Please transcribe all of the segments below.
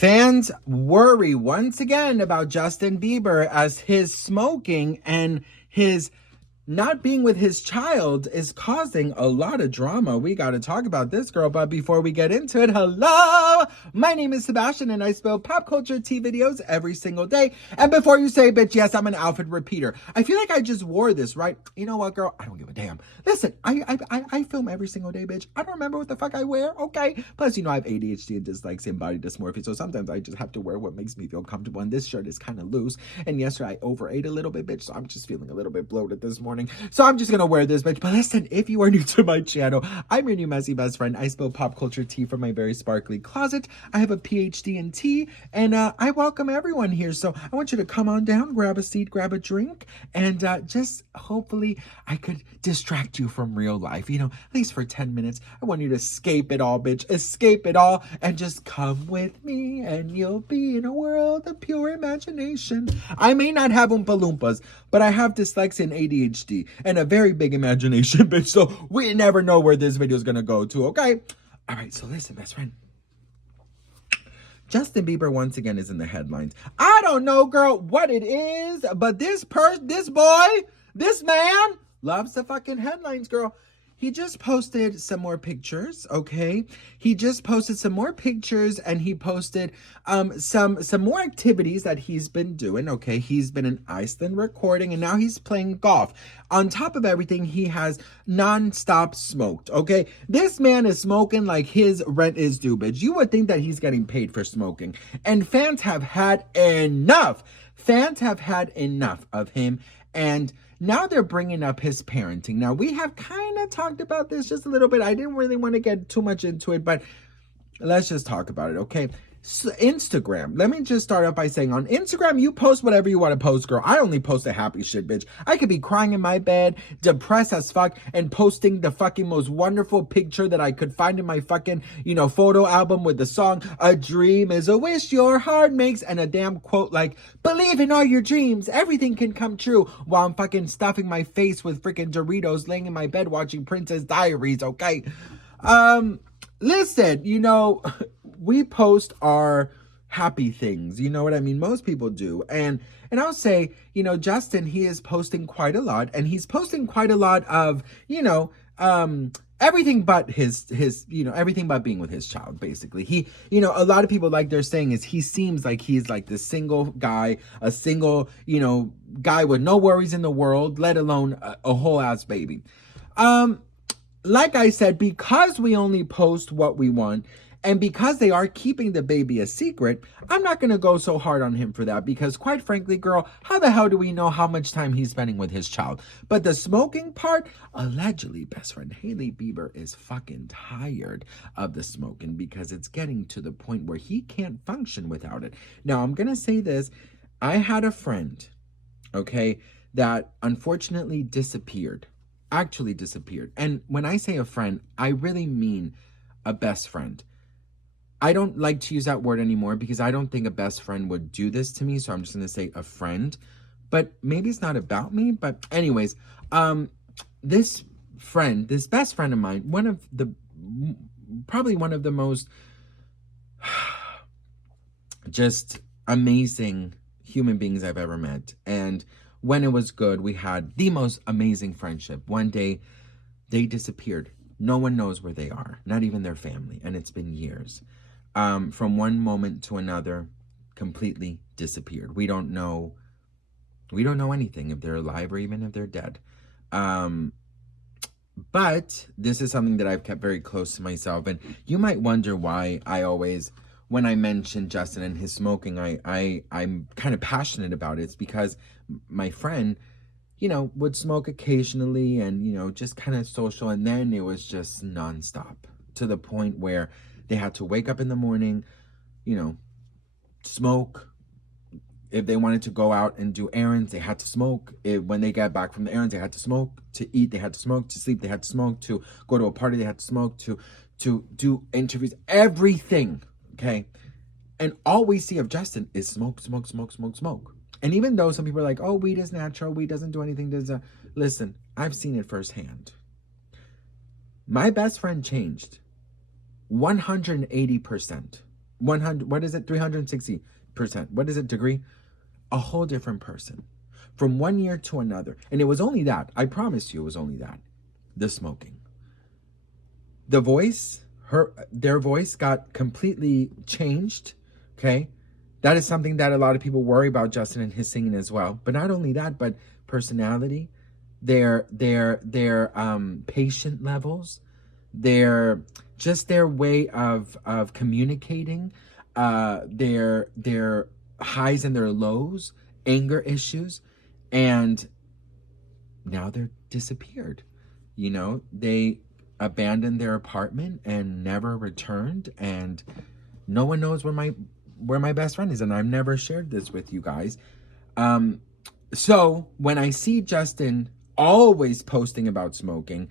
Fans worry once again about Justin Bieber as his smoking and his not being with his child is causing a lot of drama. We got to talk about this, girl. But before we get into it, hello, my name is Sebastian and I spill pop culture tea videos every single day. And before you say, bitch, yes, I'm an outfit repeater. I feel like I just wore this, right? You know what, girl? I don't give a damn. Listen, I film every single day, bitch. I don't remember what the fuck I wear, okay? Plus, you know, I have ADHD and dyslexic and body dysmorphia. So sometimes I just have to wear what makes me feel comfortable. And this shirt is kind of loose. And yesterday I overate a little bit, bitch. So I'm just feeling a little bit bloated this morning. So I'm just gonna wear this, bitch. But listen, if you are new to my channel, I'm your new messy best friend. I spill pop culture tea from my very sparkly closet. I have a PhD in tea, and I welcome everyone here. So I want you to come on down, grab a seat, grab a drink, and just hopefully I could distract you from real life. You know, at least for 10 minutes. I want you to escape it all, bitch. Escape it all, and just come with me, and you'll be in a world of pure imagination. I may not have Oompa Loompas, but I have dyslexia and ADHD and a very big imagination, bitch. So we never know where this video is gonna go to, okay? All right, so listen, best friend. Justin Bieber once again is in the headlines. I don't know, girl, what it is, but this man loves the fucking headlines, girl. He just posted some more pictures, okay? He just posted some more pictures and he posted some more activities that he's been doing, okay? He's been in Iceland recording and now he's playing golf. On top of everything, he has non-stop smoked, okay? This man is smoking like his rent is due, bitch. You would think that he's getting paid for smoking. And fans have had enough. Fans have had enough of him, and now they're bringing up his parenting. Now, we have kind of talked about this just a little bit. I didn't really want to get too much into it, but let's just talk about it, okay? So Instagram. Let me just start off by saying on Instagram, you post whatever you want to post, girl. I only post the happy shit, bitch. I could be crying in my bed, depressed as fuck, and posting the fucking most wonderful picture that I could find in my fucking, you know, photo album with the song, "A dream is a wish your heart makes," and a damn quote like, "Believe in all your dreams, everything can come true," while I'm fucking stuffing my face with freaking Doritos, laying in my bed watching Princess Diaries, okay? Listen, you know, we post our happy things, you know what I mean? Most people do. And I'll say, you know, Justin, he is posting quite a lot, and he's posting quite a lot of, you know, everything but his, you know, everything but being with his child, basically. He, you know, a lot of people, like they're saying, is he seems like he's like this single guy, a single, you know, guy with no worries in the world, let alone a whole ass baby. Like I said, because we only post what we want, and because they are keeping the baby a secret, I'm not going to go so hard on him for that, because quite frankly, girl, how the hell do we know how much time he's spending with his child? But the smoking part, allegedly, best friend Hailey Bieber is fucking tired of the smoking because it's getting to the point where he can't function without it. Now, I'm going to say this. I had a friend, okay, that unfortunately disappeared. Actually disappeared. And when I say a friend, I really mean a best friend. I don't like to use that word anymore because I don't think a best friend would do this to me. So I'm just going to say a friend. But maybe it's not about me. But anyways, this friend, this best friend of mine, probably one of the most just amazing human beings I've ever met. And when it was good, we had the most amazing friendship. One day, they disappeared. No one knows where they are, not even their family. And it's been years. From one moment to another, completely disappeared. We don't know anything, if they're alive or even if they're dead. But this is something that I've kept very close to myself. And you might wonder why I always, when I mention Justin and his smoking, I'm kind of passionate about it. It's because my friend, you know, would smoke occasionally and, you know, just kind of social. And then it was just nonstop to the point where they had to wake up in the morning, you know, smoke. If they wanted to go out and do errands, they had to smoke. When they got back from the errands, they had to smoke. To eat, they had to smoke. To sleep, they had to smoke. To go to a party, they had to smoke. To do interviews, everything, okay? And all we see of Justin is smoke, smoke, smoke, smoke, smoke. And even though some people are like, oh, weed is natural, weed doesn't do anything, listen, I've seen it firsthand. My best friend changed 180%. 100, what is it? 360%. What is it? Degree? A whole different person from one year to another. And it was only that. I promise you it was only that. The smoking. The voice, their voice got completely changed. Okay. That is something that a lot of people worry about Justin and his singing as well. But not only that, but personality, their patient levels, their way of communicating, their highs and their lows, anger issues, and now they're disappeared. You know, they abandoned their apartment and never returned, and no one knows where my best friend is, and I've never shared this with you guys. So when I see Justin always posting about smoking,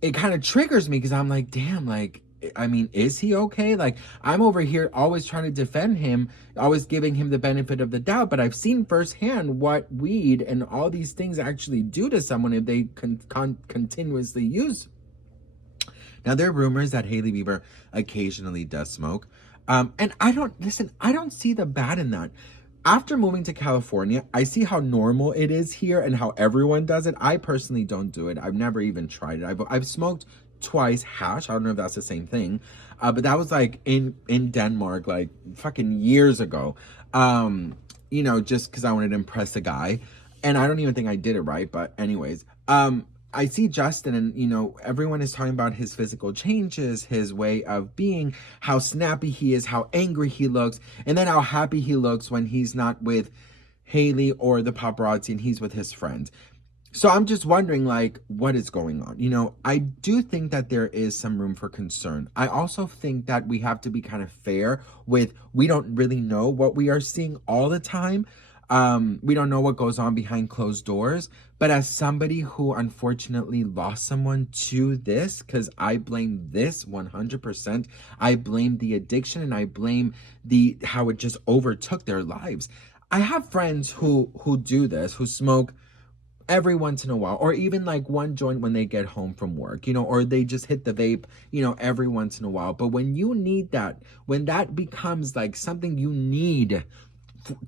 it kind of triggers me because I'm like, damn, like, I mean, is he okay? Like, I'm over here always trying to defend him, always giving him the benefit of the doubt, but I've seen firsthand what weed and all these things actually do to someone if they continuously use. Now, there are rumors that Hailey Bieber occasionally does smoke. And I don't see the bad in that. After moving to California, I see how normal it is here and how everyone does it. I personally don't do it. I've never even tried it. I've smoked twice hash. I don't know if that's the same thing. But that was like in Denmark, like fucking years ago. You know, just because I wanted to impress a guy. And I don't even think I did it right. But anyways, I see Justin and, you know, everyone is talking about his physical changes, his way of being, how snappy he is, how angry he looks, and then how happy he looks when he's not with Hailey or the paparazzi and he's with his friends. So I'm just wondering, like, what is going on? You know, I do think that there is some room for concern. I also think that we have to be kind of fair with, we don't really know what we are seeing all the time. We don't know what goes on behind closed doors, but as somebody who unfortunately lost someone to this, because I blame this 100%, I blame the addiction and I blame how it just overtook their lives. I have friends who do this, who smoke every once in a while, or even like one joint when they get home from work, you know, or they just hit the vape, you know, every once in a while. But when you need that, when that becomes like something you need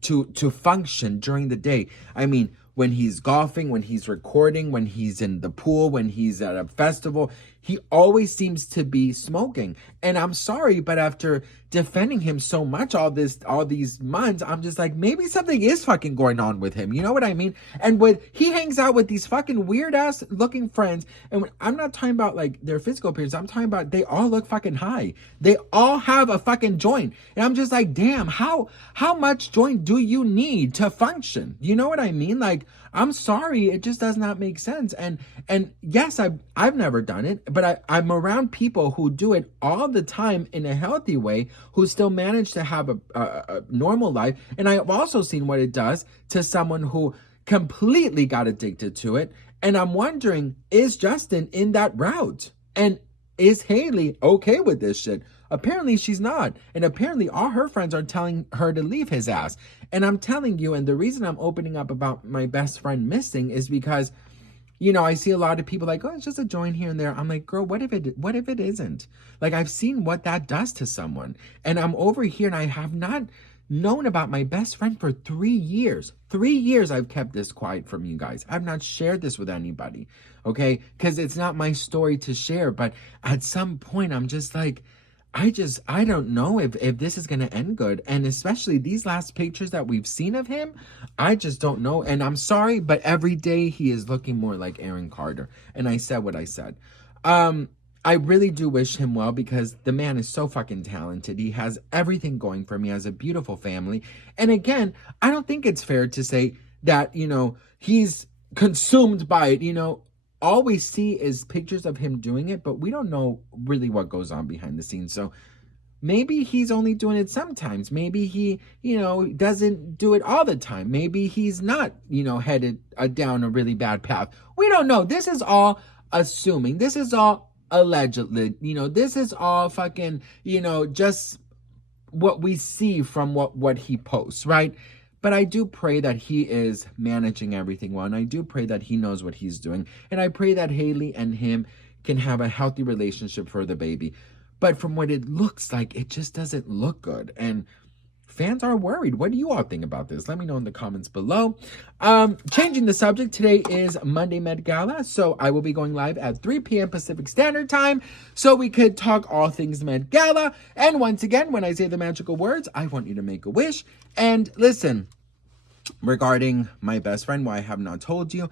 to function during the day. I mean, when he's golfing, when he's recording, when he's in the pool, when he's at a festival, he always seems to be smoking. And I'm sorry, but after defending him so much all these months, I'm just like, maybe something is fucking going on with him. You know what I mean? And he hangs out with these fucking weird ass looking friends. And I'm not talking about like their physical appearance. I'm talking about they all look fucking high. They all have a fucking joint. And I'm just like, damn, how much joint do you need to function? You know what I mean? Like, I'm sorry, it just does not make sense. And yes, I've never done it, but I'm around people who do it all the time in a healthy way, who still manage to have a normal life. And I've also seen what it does to someone who completely got addicted to it. And I'm wondering, is Justin in that route? And is Hailey okay with this shit? Apparently she's not. And apparently all her friends are telling her to leave his ass. And I'm telling you, and the reason I'm opening up about my best friend missing is because, you know, I see a lot of people like, oh, it's just a joint here and there. I'm like, girl, what if it isn't? Like, I've seen what that does to someone. And I'm over here and I have not known about my best friend for 3 years. 3 years I've kept this quiet from you guys. I've not shared this with anybody, okay? Because it's not my story to share. But at some point, I'm just like, I don't know if this is going to end good. And especially these last pictures that we've seen of him, I just don't know. And I'm sorry, but every day he is looking more like Aaron Carter. And I said what I said. I really do wish him well because the man is so fucking talented. He has everything going for him. He has a beautiful family. And again, I don't think it's fair to say that, you know, he's consumed by it, you know. All we see is pictures of him doing it, but we don't know really what goes on behind the scenes. So maybe he's only doing it sometimes. Maybe he, you know, doesn't do it all the time. Maybe he's not, you know, headed down a really bad path. We don't know. This is all assuming. This is all allegedly. You know, this is all fucking, you know, just what we see from what he posts, right? But I do pray that he is managing everything well. And I do pray that he knows what he's doing. And I pray that Hailey and him can have a healthy relationship for the baby. But from what it looks like, it just doesn't look good. And fans are worried. What do you all think about this? Let me know in the comments below. Changing the subject, today is Monday Met Gala, so I will be going live at 3 p.m. Pacific Standard Time so we could talk all things Met Gala. And once again, when I say the magical words, I want you to make a wish. And listen, regarding my best friend, why I have not told you,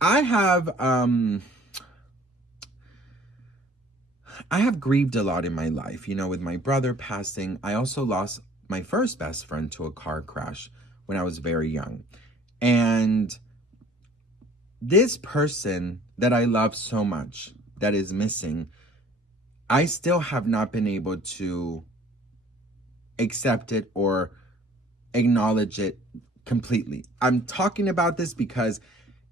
I have grieved a lot in my life, with my brother passing. I also lost my first best friend to a car crash when I was very young. And this person that I love so much that is missing, I still have not been able to accept it or acknowledge it completely. I'm talking about this because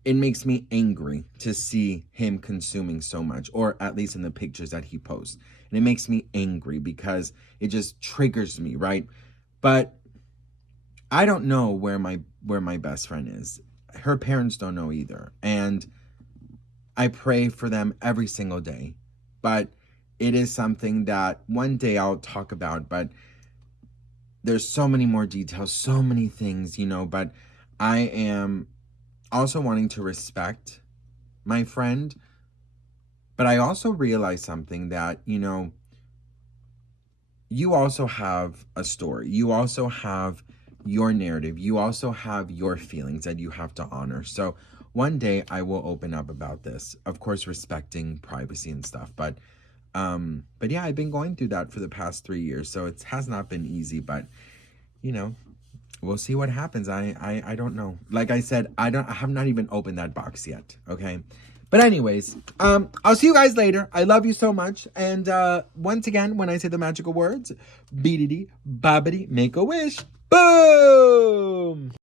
it makes me angry to see him consuming so much, or at least in the pictures that he posts. And it makes me angry because it just triggers me, right? But I don't know where my best friend is. Her parents don't know either. And I pray for them every single day. But it is something that one day I'll talk about, but there's so many more details, so many things, but I am also wanting to respect my friend. But I also realize something that, you also have a story. You also have your narrative. You also have your feelings that you have to honor. So one day I will open up about this, of course, respecting privacy and stuff. But yeah, I've been going through that for the past 3 years. So it has not been easy, but we'll see what happens. I don't know. Like I said, I have not even opened that box yet. Okay. But anyways, I'll see you guys later. I love you so much. And once again, when I say the magical words, beedity, bobbity, make a wish. Boo!